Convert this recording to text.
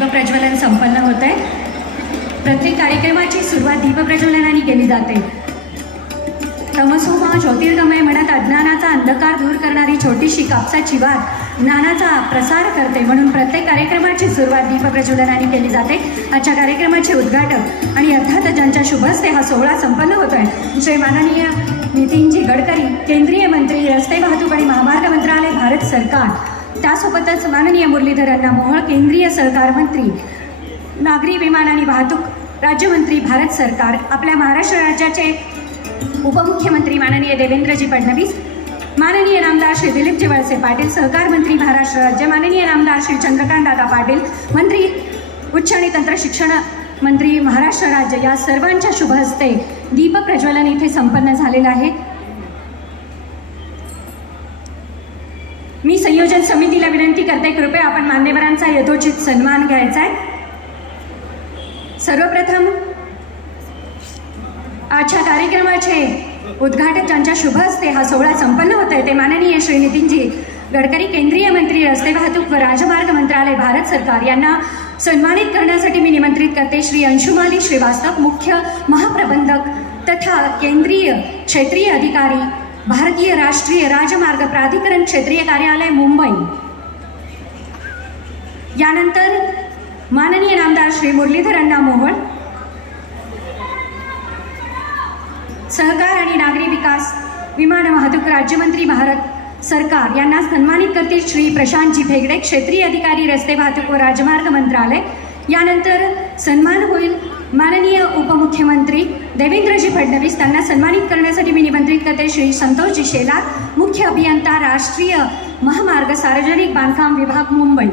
दीपप्रज्वलन संपन्न होत आहे प्रत्येक कार्यक्रमाची सुरुवात दीपप्रज्वलनाने केली जाते. तमसोमा ज्योतिर्गमय म्हणत अज्ञानाचा अंधकार दूर करणारी छोटीशी कापसाची वाद ज्ञानाचा प्रसार करते म्हणून प्रत्येक कार्यक्रमाची सुरुवात दीपप्रज्वलनाने केली जाते. आजच्या कार्यक्रमाचे उद्घाटक आणि अर्थात ज्यांच्या शुभस्ते हा सोहळा संपन्न होतो आहे श्री माननीय नितीनजी गडकरी केंद्रीय मंत्री रस्ते वाहतूक आणि महामार्ग मंत्रालय भारत सरकार. त्यासोबतच माननीय मुरलीधरांना मोहोळ केंद्रीय सहकार मंत्री नागरी विमान आणि वाहतूक राज्यमंत्री भारत सरकार आपल्या महाराष्ट्र राज्याचे उपमुख्यमंत्री माननीय देवेंद्रजी फडणवीस माननीय नामदार श्री दिलीपजी वळसे पाटील सहकार मंत्री महाराष्ट्र राज्य माननीय नामदार श्री चंद्रकांतदादा पाटील मंत्री उच्च आणि तंत्र शिक्षण मंत्री महाराष्ट्र राज्य या सर्वांच्या शुभ हस्ते दीप प्रज्वलन इथे संपन्न झालेलं आहे. नियोजन समितीला विनंती करते. कृपया आपण मान्यवरांचा यथोचित सन्मान घ्यायचा आहे. सर्वप्रथम आजच्या कार्यक्रमाचे उद्घाटक ज्यांच्या शुभ हस्ते हा सोहळा संपन्न होत आहे ते माननीय श्री नितीनजी गडकरी केंद्रीय मंत्री रस्ते वाहतूक व राजमार्ग मंत्रालय भारत सरकार यांना सन्मानित करण्यासाठी मी निमंत्रित करते. श्री अंशुमाली श्रीवास्तव मुख्य महाप्रबंधक तथा केंद्रीय क्षेत्रीय अधिकारी भारतीय राष्ट्रीय राजमार्ग प्राधिकरण क्षेत्रीय कार्यालय मुंबई. यानंतर माननीय नामदार श्री मुरलीधर अण्णा मोहोळ. सहकार आणि नागरी विकास विमान वाहतूक राज्यमंत्री भारत सरकार यांना सन्मानित करतील श्री प्रशांतजी भेगडे क्षेत्रीय अधिकारी रस्ते वाहतूक व राजमार्ग मंत्रालय. यानंतर सन्मान होईल माननीय उपमुख्यमंत्री देवेंद्रजी फडणवीस त्यांना सन्मानित करण्यासाठी मी निमंत्रित करते. श्री संतोषजी शेलार मुख्य अभियंता राष्ट्रीय महामार्ग सार्वजनिक बांधकाम विभाग मुंबई.